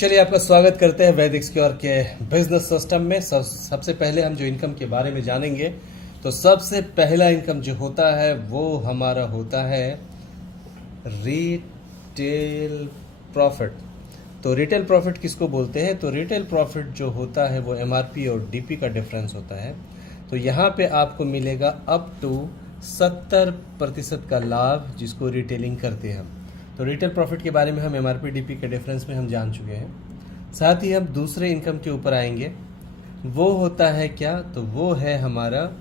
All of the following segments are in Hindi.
चलिए आपका स्वागत करते हैं वैदिक सिक्योर के बिजनेस सिस्टम में। सबसे पहले हम जो इनकम के बारे में जानेंगे, तो सबसे पहला इनकम जो होता है वो हमारा होता है रिटेल प्रॉफिट। तो रिटेल प्रॉफिट किसको बोलते हैं? तो रिटेल प्रॉफिट जो होता है वो एमआरपी और डीपी का डिफरेंस होता है। तो यहाँ पे आपको मिलेगा अप टू 70% का लाभ, जिसको रिटेलिंग करते हैं हम। तो रिटेल प्रॉफिट के बारे में हम एमआरपी डीपी के डिफरेंस में हम जान चुके हैं। साथ ही हम दूसरे इनकम के ऊपर आएंगे, वो होता है क्या? तो वो है हमारा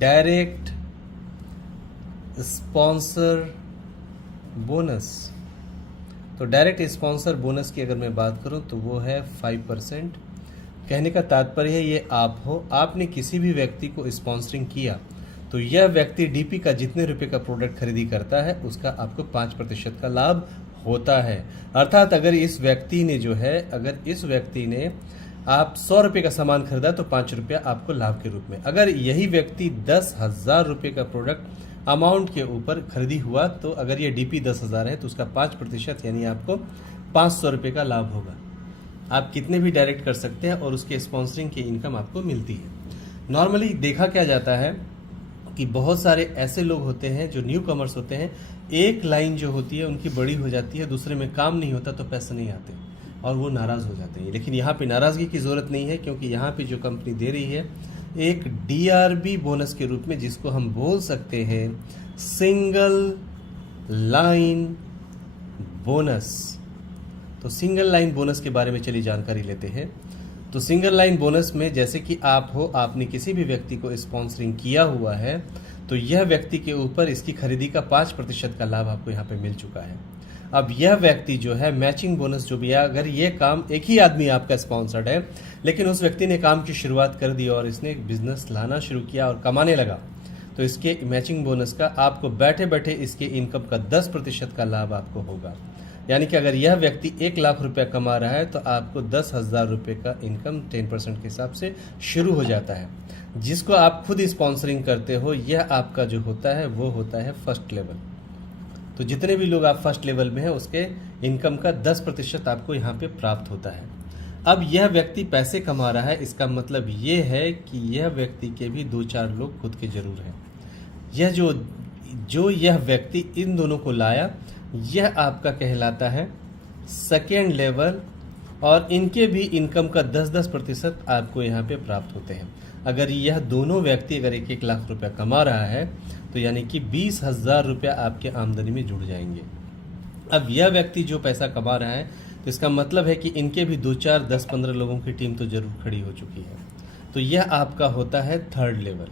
डायरेक्ट स्पॉन्सर बोनस। तो डायरेक्ट स्पॉन्सर बोनस की अगर मैं बात करूं तो वो है 5%। कहने का तात्पर्य है ये आप हो, आपने किसी भी व्यक्ति को स्पॉन्सरिंग किया तो यह व्यक्ति डीपी का जितने रुपए का प्रोडक्ट खरीदी करता है उसका आपको 5% का लाभ होता है। अर्थात अगर इस व्यक्ति ने आप 100 रुपये का सामान खरीदा तो 5 रुपया आपको लाभ के रूप में। अगर यही व्यक्ति 10,000 रुपये का प्रोडक्ट अमाउंट के ऊपर खरीदी हुआ तो अगर ये डीपी 10,000 है तो उसका 5% यानी आपको 500 रुपये का लाभ होगा। आप कितने भी डायरेक्ट कर सकते हैं और उसके स्पॉन्सरिंग की इनकम आपको मिलती है। नॉर्मली देखा क्या जाता है कि बहुत सारे ऐसे लोग होते हैं जो न्यू कमर्स होते हैं, एक लाइन जो होती है उनकी बड़ी हो जाती है, दूसरे में काम नहीं होता तो पैसे नहीं आते और वो नाराज़ हो जाते हैं। लेकिन यहाँ पे नाराज़गी की ज़रूरत नहीं है, क्योंकि यहाँ पे जो कंपनी दे रही है एक डीआरबी बोनस के रूप में, जिसको हम बोल सकते हैं सिंगल लाइन बोनस। तो सिंगल लाइन बोनस के बारे में चलिए जानकारी लेते हैं। तो सिंगल लाइन बोनस में जैसे कि आप हो, आपने किसी भी व्यक्ति को स्पॉन्सरिंग किया हुआ है तो यह व्यक्ति के ऊपर इसकी खरीदी का 5% का लाभ आपको यहाँ पे मिल चुका है। अब यह व्यक्ति जो है मैचिंग बोनस जो भी है, अगर ये काम एक ही आदमी आपका स्पॉन्सर्ड है लेकिन उस व्यक्ति ने काम की शुरुआत कर दी और इसने बिजनेस लाना शुरू किया और कमाने लगा, तो इसके मैचिंग बोनस का आपको बैठे बैठे इसके इनकम का 10% का लाभ आपको होगा। यानी कि अगर यह व्यक्ति 1 लाख रुपया कमा रहा है तो आपको 10,000 रुपये का इनकम 10% के हिसाब से शुरू हो जाता है। जिसको आप खुद स्पॉन्सरिंग करते हो, यह आपका जो होता है वो होता है फर्स्ट लेवल। तो जितने भी लोग आप फर्स्ट लेवल में हैं उसके इनकम का 10% आपको यहाँ पे प्राप्त होता है। अब यह व्यक्ति पैसे कमा रहा है, इसका मतलब ये है कि यह व्यक्ति के भी 2-4 लोग खुद के जरूर हैं। यह जो यह व्यक्ति इन दोनों को लाया, यह आपका कहलाता है सेकेंड लेवल, और इनके भी इनकम का 10% आपको यहाँ पे प्राप्त होते हैं। अगर यह दोनों व्यक्ति अगर 1-1 लाख रुपया कमा रहा है तो यानी कि 20,000 रुपया आपके आमदनी में जुड़ जाएंगे। अब यह व्यक्ति जो पैसा कमा रहा है तो इसका मतलब है कि इनके भी 2-4 10-15 लोगों की टीम तो जरूर खड़ी हो चुकी है। तो यह आपका होता है थर्ड लेवल।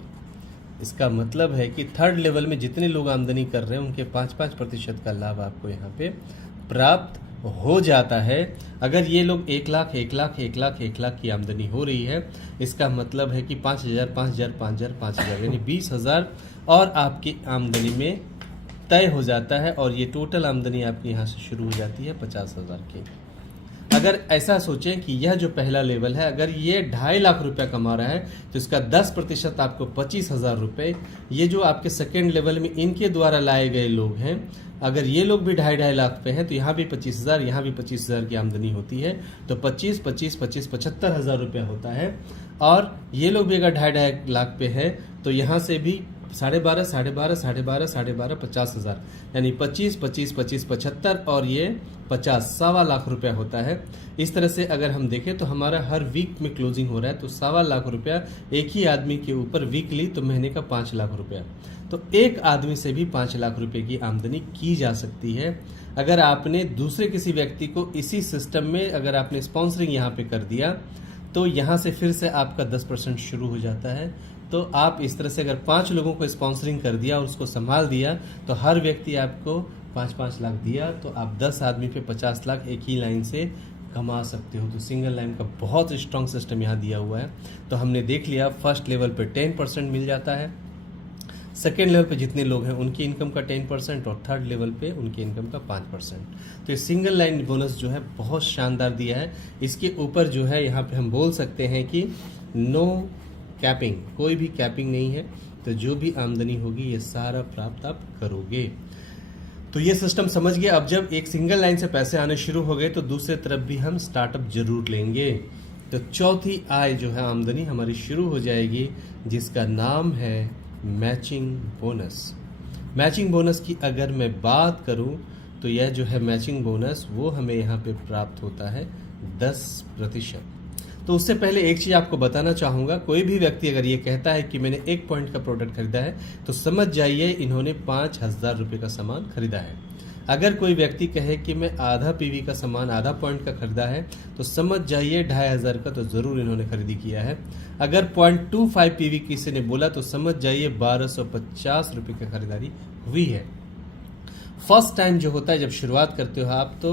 इसका मतलब है कि थर्ड लेवल में जितने लोग आमदनी कर रहे हैं उनके 5-5% का लाभ आपको यहाँ पे प्राप्त हो जाता है। अगर ये लोग 1 लाख की आमदनी हो रही है, इसका मतलब है कि 5,000 5,000 यानी 20,000 और आपकी आमदनी में तय हो जाता है, और ये टोटल आमदनी आपकी यहाँ से शुरू हो जाती है 50,000 की। अगर ऐसा सोचें कि यह जो पहला लेवल है, अगर ये 2.5 लाख रुपया कमा रहा है तो इसका 10% आपको 25,000 रुपये। ये जो आपके सेकेंड लेवल में इनके द्वारा लाए गए लोग हैं, अगर ये लोग भी 2.5 लाख पे हैं तो यहाँ भी 25,000, यहाँ भी 25,000 की आमदनी होती है, तो 25 75,000 रुपया होता है। और ये लोग भी अगर 2.5 लाख पे है तो यहाँ से भी 12,5 50,000, यानी 25 75 और ये 50 सवा लाख रुपया होता है। इस तरह से अगर हम देखें तो हमारा हर वीक में क्लोजिंग हो रहा है, तो 1.25 लाख रुपया एक ही आदमी के ऊपर वीकली, तो महीने का 5 लाख रुपया। तो एक आदमी से भी 5 लाख रुपए की आमदनी की जा सकती है। अगर आपने दूसरे किसी व्यक्ति को इसी सिस्टम में अगर आपने स्पॉन्सरिंग यहाँ पे कर दिया तो यहाँ से फिर से आपका 10% शुरू हो जाता है। तो आप इस तरह से अगर 5 लोगों को स्पॉन्सरिंग कर दिया और उसको संभाल दिया तो हर व्यक्ति आपको 5-5 लाख दिया, तो आप 10 आदमी पे 50 लाख एक ही लाइन से कमा सकते हो। तो सिंगल लाइन का बहुत स्ट्रॉन्ग सिस्टम यहाँ दिया हुआ है। तो हमने देख लिया, फर्स्ट लेवल पे 10% मिल जाता है, सेकेंड लेवल पे जितने लोग हैं उनकी इनकम का 10%, और थर्ड लेवल पे उनकी इनकम का 5%। तो ये सिंगल लाइन बोनस जो है बहुत शानदार दिया है। इसके ऊपर जो है यहाँ पे हम बोल सकते हैं कि नो कैपिंग, कोई भी कैपिंग नहीं है। तो जो भी आमदनी होगी ये सारा प्राप्त आप करोगे। तो ये सिस्टम समझ गए। अब जब एक सिंगल लाइन से पैसे आने शुरू हो गए तो दूसरे तरफ भी हम स्टार्टअप जरूर लेंगे। तो चौथी आय जो है आमदनी हमारी शुरू हो जाएगी, जिसका नाम है मैचिंग बोनस। मैचिंग बोनस की अगर मैं बात करूं तो यह जो है मैचिंग बोनस वो हमें यहाँ पे प्राप्त होता है 10%। तो उससे पहले एक चीज़ आपको बताना चाहूँगा, कोई भी व्यक्ति अगर ये कहता है कि मैंने 1 पॉइंट का प्रोडक्ट खरीदा है तो समझ जाइए इन्होंने 5,000 रुपये का सामान खरीदा है। अगर कोई व्यक्ति कहे कि मैं आधा पीवी का सामान आधा पॉइंट का खरीदा है तो समझ जाइए 2,500 का तो ज़रूर इन्होंने खरीदी किया है। अगर 0.25 पीवी किसी ने बोला तो समझ जाइए 1,250 रुपये की खरीदारी हुई है। फर्स्ट टाइम जो होता है जब शुरुआत करते हो आप तो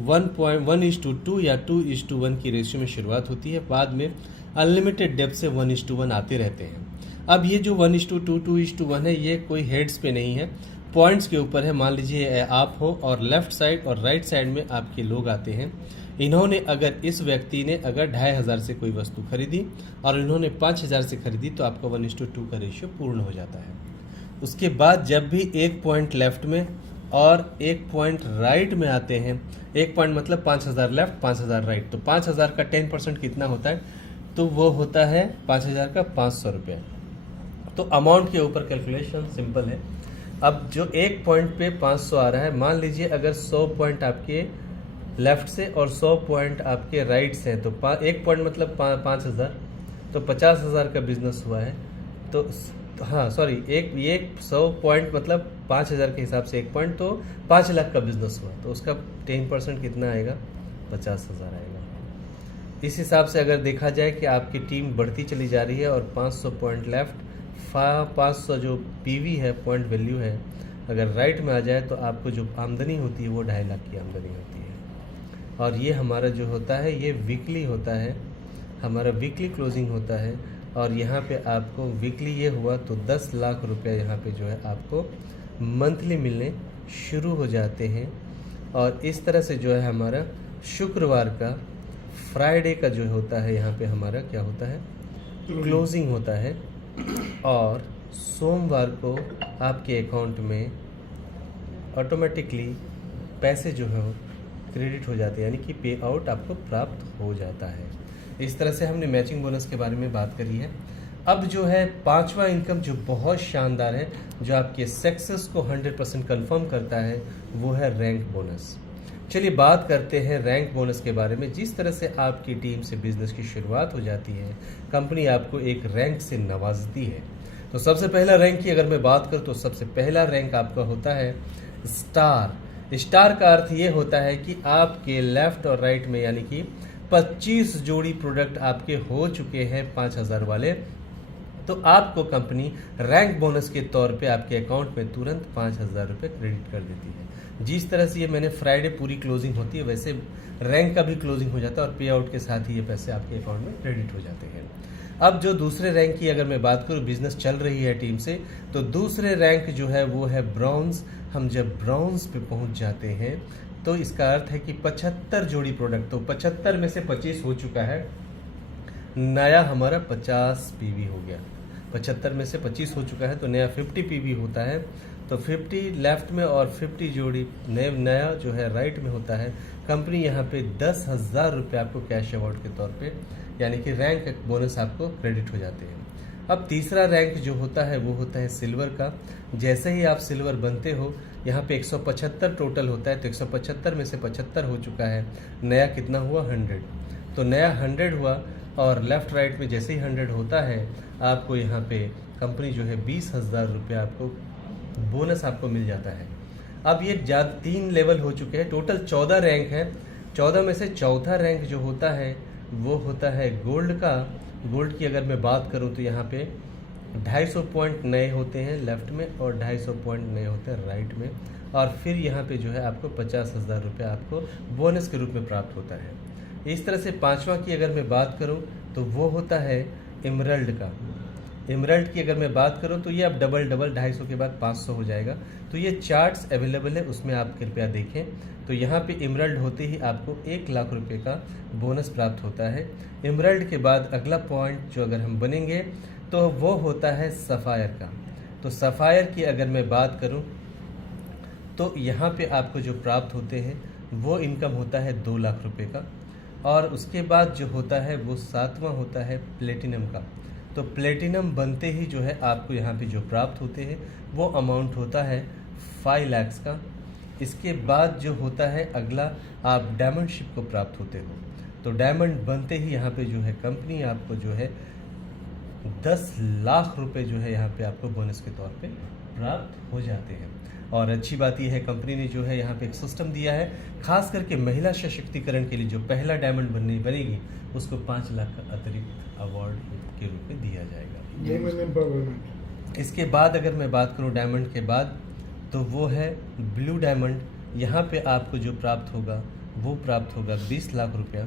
1:1:2 या 2:1 की रेशियो में शुरुआत होती है, बाद में अनलिमिटेड डेप्थ से 1:1 आते रहते हैं। अब ये जो 1:2 2:1 है ये कोई हेड्स पे नहीं है, पॉइंट्स के ऊपर है। मान लीजिए आप हो और लेफ्ट साइड और राइट साइड में आपके लोग आते हैं। इन्होंने अगर इस व्यक्ति ने अगर 2,500 से कोई वस्तु खरीदी और इन्होंने 5,000 से खरीदी तो आपका 1:2 का रेशियो पूर्ण हो जाता है। उसके बाद जब भी 1 पॉइंट लेफ्ट में और 1 पॉइंट राइट में आते हैं, 1 पॉइंट मतलब 5,000 लेफ्ट 5,000 राइट, तो 5,000 का 10% कितना होता है, तो वो होता है 5,000 का 500 रुपये। तो अमाउंट के ऊपर कैलकुलेशन सिंपल है। अब जो 1 पॉइंट पे 500 आ रहा है, मान लीजिए अगर 100 पॉइंट आपके लेफ्ट से और 100 पॉइंट आपके राइट से हैं तो 1 पॉइंट मतलब 5,000, तो 50,000 का बिजनेस हुआ है। तो हाँ सॉरी, एक 100 पॉइंट मतलब 5,000 के हिसाब से 1 पॉइंट तो 5 लाख का बिजनेस हुआ, तो उसका 10% कितना आएगा, 50,000 आएगा। इस हिसाब से अगर देखा जाए कि आपकी टीम बढ़ती चली जा रही है और 500 पॉइंट लेफ्ट 500 जो पीवी है पॉइंट वैल्यू है, अगर राइट में आ जाए तो आपको जो आमदनी होती है वो 2.5 लाख की आमदनी होती है। और ये हमारा जो होता है ये वीकली होता है, हमारा वीकली क्लोजिंग होता है। और यहाँ पे आपको वीकली ये हुआ तो 10 लाख रुपया यहाँ पे जो है आपको मंथली मिलने शुरू हो जाते हैं। और इस तरह से जो है हमारा शुक्रवार का फ्राइडे का जो होता है यहाँ पे हमारा क्या होता है, क्लोजिंग होता है। और सोमवार को आपके अकाउंट में ऑटोमेटिकली पैसे जो है क्रेडिट हो जाते हैं, यानी कि पे आउट आपको प्राप्त हो जाता है। इस तरह से हमने मैचिंग बोनस के बारे में बात करी है। अब जो है पांचवा इनकम जो बहुत शानदार है, जो आपके सक्सेस को 100% कंफर्म करता है, वो है रैंक बोनस। चलिए बात करते हैं रैंक बोनस के बारे में। जिस तरह से आपकी टीम से बिजनेस की शुरुआत हो जाती है, कंपनी आपको एक रैंक से नवाजती है। तो सबसे पहला रैंक की अगर मैं बात करूँ तो सबसे पहला रैंक आपका होता है स्टार। स्टार का अर्थ ये होता है कि आपके लेफ्ट और राइट में यानी कि 25 जोड़ी प्रोडक्ट आपके हो चुके हैं 5,000 वाले, तो आपको कंपनी रैंक बोनस के तौर पे आपके अकाउंट में तुरंत 5,000 रुपये क्रेडिट कर देती है। जिस तरह से ये मैंने फ्राइडे पूरी क्लोजिंग होती है, वैसे रैंक का भी क्लोजिंग हो जाता है और पे आउट के साथ ही ये पैसे आपके अकाउंट में क्रेडिट हो जाते हैं। अब जो दूसरे रैंक की अगर मैं बात करूँ, बिजनेस चल रही है टीम से, तो दूसरे रैंक जो है वो है ब्रॉन्ज। हम जब ब्रॉन्ज पे पहुंच जाते हैं तो इसका अर्थ है कि 75 जोड़ी प्रोडक्ट, तो 75 में से 25 हो चुका है, नया हमारा 50 पीवी हो गया। 75 में से 25 हो चुका है तो नया 50 पीवी होता है। तो 50 लेफ्ट में और 50 जोड़ी नया जो है राइट में होता है। कंपनी यहाँ पे 10,000 रुपये आपको कैश अवार्ड के तौर पे यानी कि रैंक बोनस आपको क्रेडिट हो जाते हैं। अब तीसरा रैंक जो होता है वो होता है सिल्वर का। जैसे ही आप सिल्वर बनते हो, यहाँ पे 175 टोटल होता है, तो 175 में से 75 हो चुका है, नया कितना हुआ 100, तो नया 100 हुआ। और लेफ्ट राइट में जैसे ही 100 होता है आपको यहाँ पे कंपनी जो है 20,000 रुपये आपको बोनस आपको मिल जाता है। अब ये 3 लेवल हो चुके हैं, टोटल 14 रैंक है। 14 में से चौथा रैंक जो होता है वो होता है गोल्ड का। गोल्ड की अगर मैं बात करूं तो यहाँ पे 250 पॉइंट नए होते हैं लेफ्ट में और 250 पॉइंट नए होते हैं राइट में। और फिर यहाँ पे जो है आपको 50,000 रुपये आपको बोनस के रूप में प्राप्त होता है। इस तरह से पांचवा की अगर मैं बात करूं तो वो होता है इमरल्ड का। इमरल्ड की अगर मैं बात करूं तो ये अब डबल 250 के बाद 500 हो जाएगा। तो ये चार्ट्स अवेलेबल है, उसमें आप कृपया देखें। तो यहाँ पे इमरल्ड होते ही आपको 1 लाख रुपए का बोनस प्राप्त होता है। इमरल्ड के बाद अगला पॉइंट जो अगर हम बनेंगे तो वो होता है सफ़ायर का। तो सफ़ायर की अगर मैं बात करूं तो यहाँ पे आपको जो प्राप्त होते हैं वो इनकम होता है 2 लाख रुपए का। और उसके बाद जो होता है वो 7वां होता है प्लेटिनम का। तो प्लेटिनम बनते ही जो है आपको यहाँ पे जो प्राप्त होते हैं वो अमाउंट होता है 5 लाख का। इसके बाद जो होता है अगला, आप डायमंड शिप को प्राप्त होते हो। तो डायमंड बनते ही यहाँ पे जो है कंपनी आपको जो है 10 लाख रुपए जो है यहाँ पे आपको बोनस के तौर पे प्राप्त हो जाते हैं। और अच्छी बात यह है कंपनी ने जो है यहाँ पे एक सिस्टम दिया है, खास करके महिला सशक्तिकरण के लिए जो पहला डायमंड बनेगी उसको 5 लाख का अतिरिक्त अवार्ड के रूप में दिया जाएगा। इसके बाद अगर मैं बात करूँ डायमंड के बाद, तो वो है ब्लू डायमंड। यहाँ पे आपको जो प्राप्त होगा वो प्राप्त होगा 20 लाख रुपया।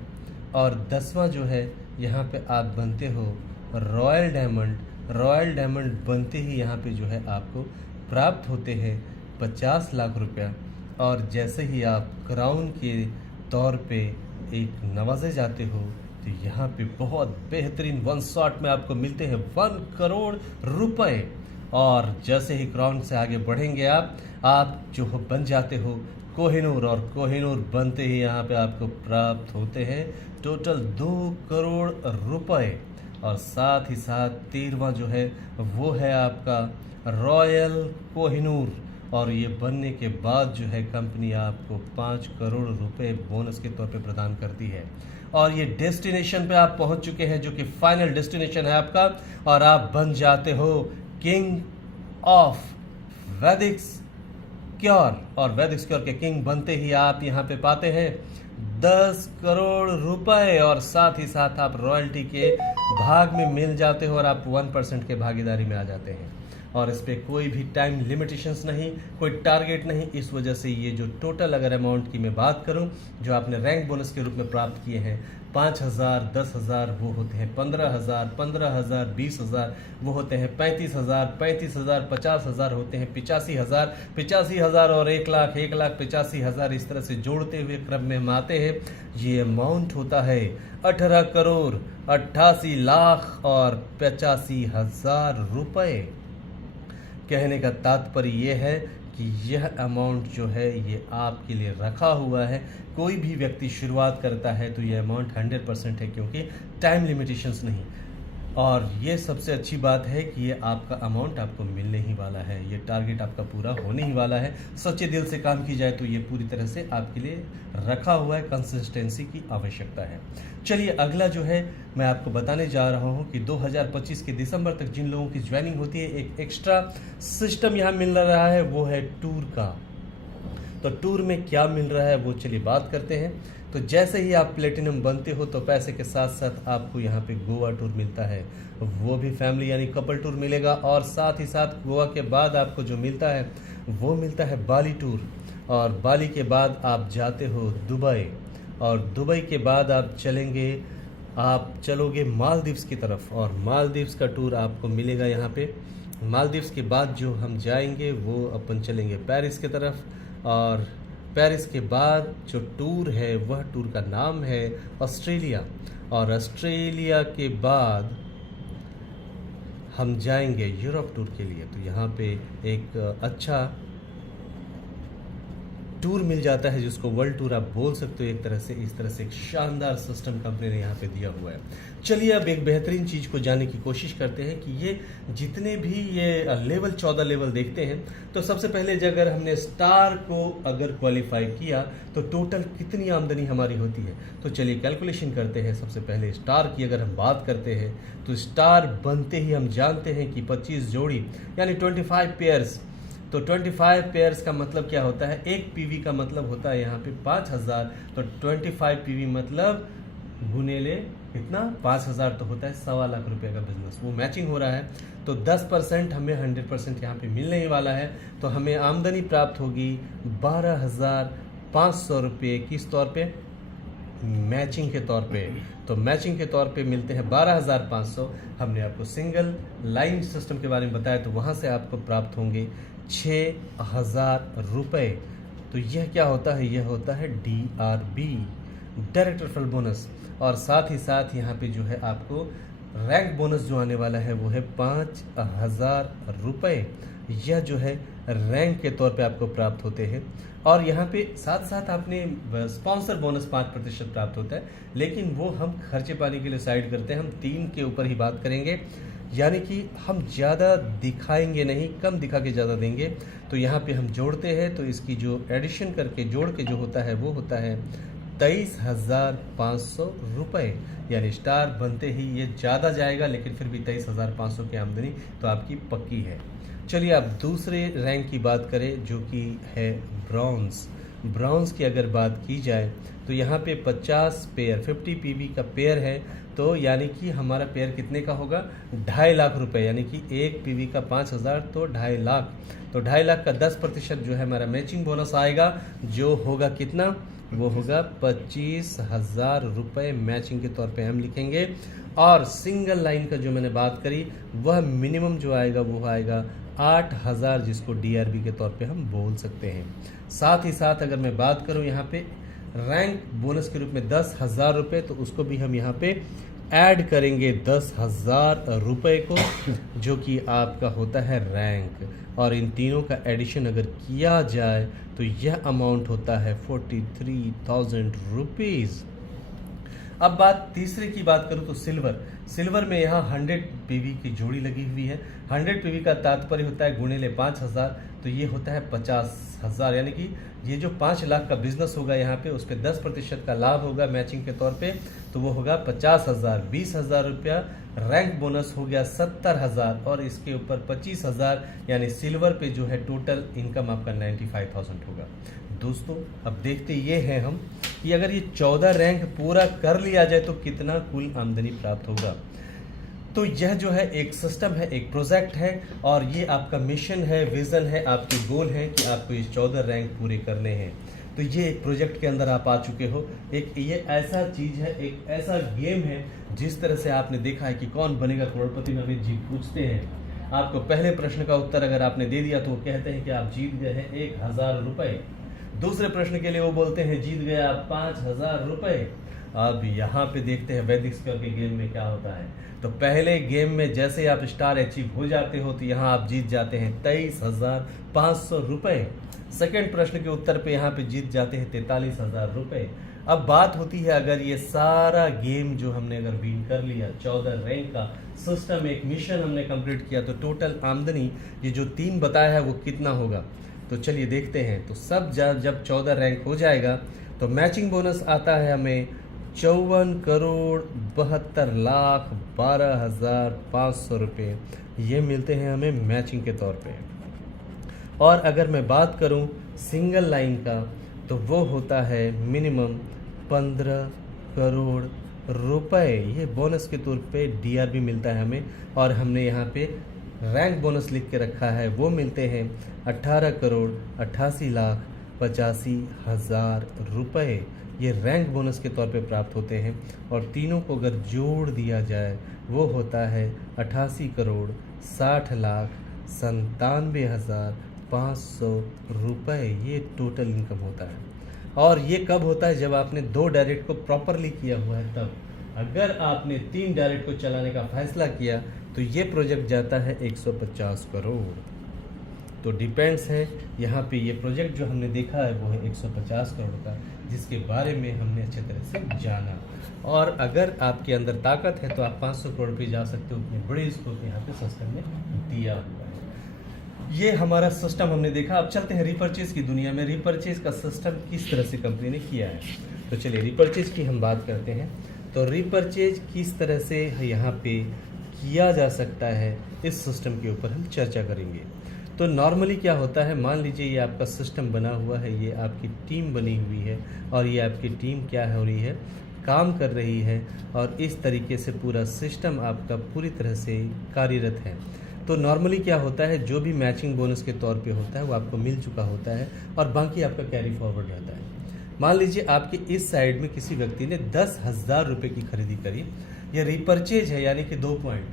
और 10वां जो है यहाँ पे आप बनते हो रॉयल डायमंड। रॉयल डायमंड बनते ही यहाँ पे जो है आपको प्राप्त होते हैं 50 लाख रुपया। और जैसे ही आप क्राउन के तौर पे एक नवाजे जाते हो तो यहाँ पे बहुत बेहतरीन 1 शॉट में आपको मिलते हैं 1 करोड़ रुपए। और जैसे ही क्राउन से आगे बढ़ेंगे आप जो बन जाते हो कोहिनूर। और कोहिनूर बनते ही यहाँ पे आपको प्राप्त होते हैं टोटल 2 करोड़ रुपए। और साथ ही साथ 13वां जो है वो है आपका रॉयल कोहिनूर। और ये बनने के बाद जो है कंपनी आपको 5 करोड़ रुपए बोनस के तौर पे प्रदान करती है। और ये डेस्टिनेशन पे आप पहुंच चुके हैं जो कि फाइनल डेस्टिनेशन है आपका, और आप बन जाते हो किंग ऑफ वैदिक सिक्योर। और वैदिक सिक्योर के किंग बनते ही आप यहाँ पे पाते हैं 10 करोड़ रुपए। और साथ ही साथ आप रॉयल्टी के भाग में मिल जाते हो और आप 1% के भागीदारी में आ जाते हैं। और इस पर कोई भी टाइम लिमिटेशंस नहीं, कोई टारगेट नहीं। इस वजह से ये जो टोटल अगर अमाउंट की मैं बात करूं जो आपने रैंक बोनस के रूप में प्राप्त किए हैं 5,000, 10,000 वो होते हैं 15,000, 15,000, 20,000 वो होते हैं 35,000, 35,000, 50,000 होते हैं 85,000, 85,000 और 1 लाख, 1,85,000 इस तरह से जोड़ते हुए क्रम में हम आते हैं। ये अमाउंट होता है 18 करोड़ 88 लाख और 85,000 रुपए। कहने का तात्पर्य ये है कि यह अमाउंट जो है ये आपके लिए रखा हुआ है। कोई भी व्यक्ति शुरुआत करता है तो ये अमाउंट 100% है, क्योंकि टाइम लिमिटेशंस नहीं। और ये सबसे अच्छी बात है कि ये आपका अमाउंट आपको मिलने ही वाला है, ये टारगेट आपका पूरा होने ही वाला है। सच्चे दिल से काम की जाए तो ये पूरी तरह से आपके लिए रखा हुआ है, कंसिस्टेंसी की आवश्यकता है। चलिए अगला जो है मैं आपको बताने जा रहा हूँ कि 2025 के दिसंबर तक जिन लोगों की ज्वाइनिंग होती है एक एक्स्ट्रा सिस्टम यहाँ मिल रहा है, वो है टूर का। तो टूर में क्या मिल रहा है वो चलिए बात करते हैं। तो जैसे ही आप प्लेटिनम बनते हो तो पैसे के साथ साथ आपको यहाँ पे गोवा टूर मिलता है, वो भी फैमिली यानी कपल टूर मिलेगा। और साथ ही साथ गोवा के बाद आपको जो मिलता है वो मिलता है बाली टूर। और बाली के बाद आप जाते हो दुबई, और दुबई के बाद आप चलोगे मालदीव्स की तरफ, और मालदीव्स का टूर आपको मिलेगा यहाँ पे। मालदीव्स के बाद जो हम जाएंगे वो अपन चलेंगे पेरिस की तरफ, और पेरिस के बाद जो टूर है वह टूर का नाम है ऑस्ट्रेलिया। और ऑस्ट्रेलिया के बाद हम जाएंगे यूरोप टूर के लिए। तो यहाँ पे एक अच्छा टूर मिल जाता है जिसको वर्ल्ड टूर आप बोल सकते हो एक तरह से। इस तरह से एक शानदार सिस्टम कंपनी ने यहाँ पे दिया हुआ है। चलिए अब एक बेहतरीन चीज़ को जानने की कोशिश करते हैं कि ये जितने भी ये लेवल 14 लेवल देखते हैं, तो सबसे पहले अगर हमने स्टार को अगर क्वालिफाई किया तो टोटल कितनी आमदनी हमारी होती है। तो चलिए कैलकुलेशन करते हैं। सबसे पहले स्टार की अगर हम बात करते हैं तो स्टार बनते ही हम जानते हैं कि 25 जोड़ी यानी 25 पेयर्स। तो 25 पेयर्स का मतलब क्या होता है, एक पीवी का मतलब होता है यहाँ पे 5,000। तो 25 पीवी मतलब गुनेले कितना 5,000 तो होता है 1.25 लाख रुपए का बिजनेस। वो मैचिंग हो रहा है तो 10% हमें 100% यहाँ पे मिलने ही वाला है। तो हमें आमदनी प्राप्त होगी 12,500 रुपये किस तौर पे, मैचिंग के तौर पे। तो मैचिंग के तौर पे मिलते हैं 12,500। हमने आपको सिंगल लाइन सिस्टम के बारे में बताया तो वहाँ से आपको प्राप्त होंगे 6,000 रुपये। तो यह क्या होता है, यह होता है DRB, डायरेक्ट रेफरल बोनस। और साथ ही साथ यहाँ पे जो है आपको रैंक बोनस जो आने वाला है वो है 5,000 रुपये। यह जो है रैंक के तौर पे आपको प्राप्त होते हैं। और यहाँ पे साथ साथ आपने स्पॉन्सर बोनस 5% प्राप्त होता है, लेकिन वो हम खर्चे पानी के लिए साइड करते हैं। हम 3 के ऊपर ही बात करेंगे, यानी कि हम ज़्यादा दिखाएंगे नहीं, कम दिखा के ज़्यादा देंगे। तो यहाँ पे हम जोड़ते हैं, तो इसकी जो एडिशन करके जोड़ के जो होता है वो होता है 23,500 रुपये। यानी स्टार बनते ही ये ज़्यादा जाएगा, लेकिन फिर भी 23,500 की आमदनी तो आपकी पक्की है। चलिए अब दूसरे रैंक की बात करें, जो कि है ब्रॉन्ज। ब्रॉन्ज की अगर बात की जाए तो यहाँ पे 50 पेयर 50 पीवी का पेयर है, तो यानी कि हमारा पेयर कितने का होगा, 2.5 लाख रुपए। यानी कि एक पीवी का 5,000 तो 2.5 लाख। तो 2.5 लाख का 10% जो है हमारा मैचिंग बोनस आएगा, जो होगा कितना, वो होगा 25,000 रुपये मैचिंग के तौर पे हम लिखेंगे। और सिंगल लाइन का जो मैंने बात करी, वह मिनिमम जो आएगा वो आएगा 8,000, जिसको डीआरबी के तौर पे हम बोल सकते हैं। साथ ही साथ अगर मैं बात करूं यहाँ पे रैंक बोनस के रूप में 10,000 रुपये, तो उसको भी हम यहाँ पे ऐड करेंगे 10,000 रुपये को, जो कि आपका होता है रैंक। और इन तीनों का एडिशन अगर किया जाए तो यह अमाउंट होता है 43,000 रुपीज़। अब बात तीसरे की बात करूं तो सिल्वर में यहाँ 100 पीवी की जोड़ी लगी हुई है। 100 पीवी का तात्पर्य होता है गुणिले 5,000, तो ये होता है 50,000। यानी कि ये जो 5 लाख का बिजनेस होगा यहाँ पे, उस पर 10% का लाभ होगा मैचिंग के तौर पे, तो वो होगा 50,000। 20,000 रुपया रैंक बोनस हो गया 70,000, और इसके ऊपर 25,000, यानी सिल्वर पे जो है टोटल इनकम आपका 95,000 होगा। दोस्तों अब देखते ये हैं हम कि अगर ये 14 रैंक पूरा कर लिया जाए तो कितना कुल आमदनी प्राप्त होगा। तो यह जो है एक सिस्टम है, एक प्रोजेक्ट है, और ये आपका मिशन है, विजन है, आपके गोल है कि आपको ये 14 रैंक पूरे करने हैं। तो ये एक प्रोजेक्ट के अंदर आप आ चुके हो। एक ये ऐसा चीज़ है, एक ऐसा गेम है, जिस तरह से आपने देखा है कि कौन बनेगा करोड़पति में अमित जी पूछते हैं। आपको पहले प्रश्न का उत्तर अगर आपने दे दिया तो वो कहते हैं कि आप जीत गए हैं 1,000 रुपये। दूसरे प्रश्न के लिए वो बोलते हैं जीत गए आप 5,000 रुपये। अब यहाँ पे देखते हैं वैदिक स्क्वायर के गेम में क्या होता है। तो पहले गेम में जैसे आप स्टार अचीव हो जाते हो, तो यहाँ आप जीत जाते हैं 23,500 रुपये। सेकेंड प्रश्न के उत्तर पे यहाँ पे जीत जाते हैं 43,000 रुपये। अब बात होती है, अगर ये सारा गेम जो हमने अगर विन कर लिया, 14 रैंक का सिस्टम, एक मिशन हमने कंप्लीट किया, तो टोटल आमदनी ये जो 3 बताया है वो कितना होगा। तो चलिए देखते हैं। तो सब जब 14 रैंक हो जाएगा तो मैचिंग बोनस आता है हमें 54,72,12,500 रुपये। ये मिलते हैं हमें मैचिंग के तौर पे। और अगर मैं बात करूं सिंगल लाइन का, तो वो होता है मिनिमम 15 करोड़ रुपए। ये बोनस के तौर पे डीआरबी मिलता है हमें। और हमने यहाँ पे रैंक बोनस लिख के रखा है, वो मिलते हैं 18,88,85,000 रुपये। ये रैंक बोनस के तौर पे प्राप्त होते हैं। और तीनों को अगर जोड़ दिया जाए वो होता है 88,60,97,500 रुपये। ये टोटल इनकम होता है। और ये कब होता है, जब आपने 2 डायरेक्ट को प्रॉपरली किया हुआ है तब। अगर आपने 3 डायरेक्ट को चलाने का फैसला किया तो ये प्रोजेक्ट जाता है 150 करोड़। तो डिपेंड्स है, यहाँ पे ये प्रोजेक्ट जो हमने देखा है वो है 150 करोड़ का, जिसके बारे में हमने अच्छे तरह से जाना। और अगर आपके अंदर ताकत है तो आप 500 करोड़ पे जा सकते हो। उतने बड़े स्कोप यहाँ पे सिस्टम ने दिया हुआ है। ये हमारा सिस्टम हमने देखा। अब चलते हैं रिपर्चेज की दुनिया में। रिपर्चेज का सिस्टम किस तरह से कंपनी ने किया है, तो चलिए रिपर्चेज की हम बात करते हैं। तो रिपर्चेज किस तरह से यहाँ पे किया जा सकता है, इस सिस्टम के ऊपर हम चर्चा करेंगे। तो नॉर्मली क्या होता है, मान लीजिए ये आपका सिस्टम बना हुआ है, ये आपकी टीम बनी हुई है, और ये आपकी टीम क्या हो रही है, काम कर रही है, और इस तरीके से पूरा सिस्टम आपका पूरी तरह से कार्यरत है। तो नॉर्मली क्या होता है, जो भी मैचिंग बोनस के तौर पे होता है वो आपको मिल चुका होता है, और बाकी आपका कैरी फॉरवर्ड रहता है। मान लीजिए आपके इस साइड में किसी व्यक्ति ने 10,000 रुपये की खरीदी करी। ये रिपर्चेज है, यानी कि 2 पॉइंट,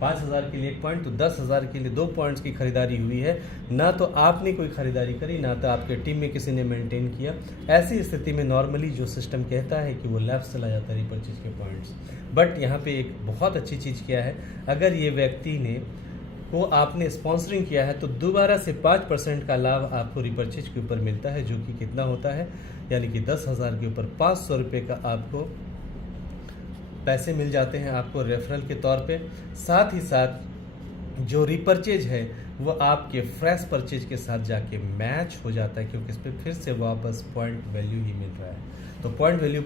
5,000 के लिए 1 पॉइंट, तो 10,000 के लिए 2 पॉइंट्स की खरीदारी हुई है। ना तो आपने कोई खरीदारी करी, ना तो आपके टीम में किसी ने मेंटेन किया। ऐसी स्थिति में नॉर्मली जो सिस्टम कहता है कि वो लेफ्ट चला जाता है रिपर्चेज के पॉइंट्स। बट यहाँ पे एक बहुत अच्छी चीज़ क्या है, अगर ये व्यक्ति ने को आपने स्पॉन्सरिंग किया है तो दोबारा से 5% का लाभ आपको रिपर्चेज के ऊपर मिलता है, जो कि कितना होता है, यानी कि 10,000 के ऊपर 500 रुपये का आपको पैसे मिल जाते हैं आपको रेफरल के तौर पे। साथ ही साथ जो रिपर्चेज है वो आपके फ्रेश परचेज के साथ जाके मैच हो जाता है, क्योंकि इस पर फिर से वापस पॉइंट वैल्यू ही मिल रहा है। तो पॉइंट वैल्यू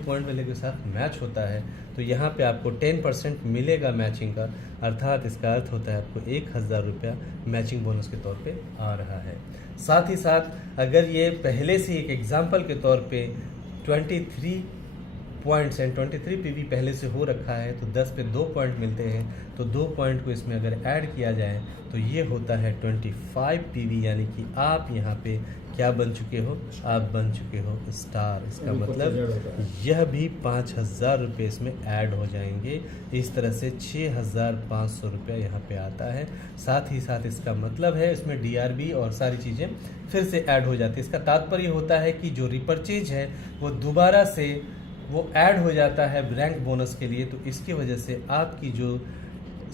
के साथ मैच होता है, तो यहाँ पे आपको 10% मिलेगा मैचिंग का, अर्थात इसका अर्थ होता है आपको 1,000 रुपया मैचिंग बोनस के तौर पे आ रहा है। साथ ही साथ अगर ये पहले से एक एग्जाम्पल के तौर पे 23 पॉइंट्स एंड 23 पीवी पहले से हो रखा है तो 10 पे 2 पॉइंट मिलते हैं, तो 2 पॉइंट को इसमें अगर ऐड किया जाए तो ये होता है 25 पीवी, यानी कि आप यहाँ पे क्या बन चुके हो, आप बन चुके हो स्टार। इसका मतलब यह भी 5,000 रुपये इसमें ऐड हो जाएंगे। इस तरह से 6,500 रुपया यहाँ पे आता है। साथ ही साथ इसका मतलब है इसमें DRB और सारी चीज़ें फिर से ऐड हो जाती है। इसका तात्पर्य होता है कि जो रिपर्चेज है वो दोबारा से वो ऐड हो जाता है रैंक बोनस के लिए, तो इसकी वजह से आपकी जो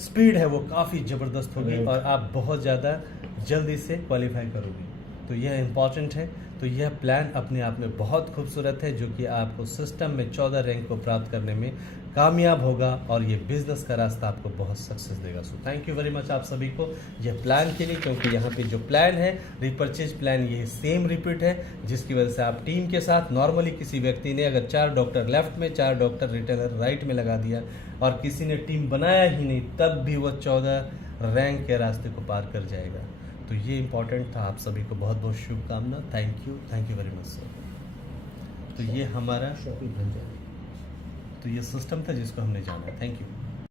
स्पीड है वो काफ़ी ज़बरदस्त होगी और आप बहुत ज़्यादा जल्दी से क्वालिफाई करोगे। तो यह इम्पॉर्टेंट है। तो यह प्लान अपने आप में बहुत खूबसूरत है, जो कि आपको सिस्टम में 14 रैंक को प्राप्त करने में कामयाब होगा और ये बिजनेस का रास्ता आपको बहुत सक्सेस देगा। So thank you very much आप सभी को यह प्लान के लिए, क्योंकि यहाँ पे जो प्लान है रिपर्चेज प्लान ये सेम रिपीट है, जिसकी वजह से आप टीम के साथ नॉर्मली किसी व्यक्ति ने अगर 4 डॉक्टर लेफ्ट में 4 डॉक्टर रिटेलर राइट में लगा दिया और किसी ने टीम बनाया ही नहीं, तब भी वो 14 रैंक के रास्ते को पार कर जाएगा। तो ये इम्पॉर्टेंट था। आप सभी को बहुत बहुत शुभकामना। Thank you very much sir. तो ये हमारा तो ये सिस्टम था जिसको हमने जाना। Thank you.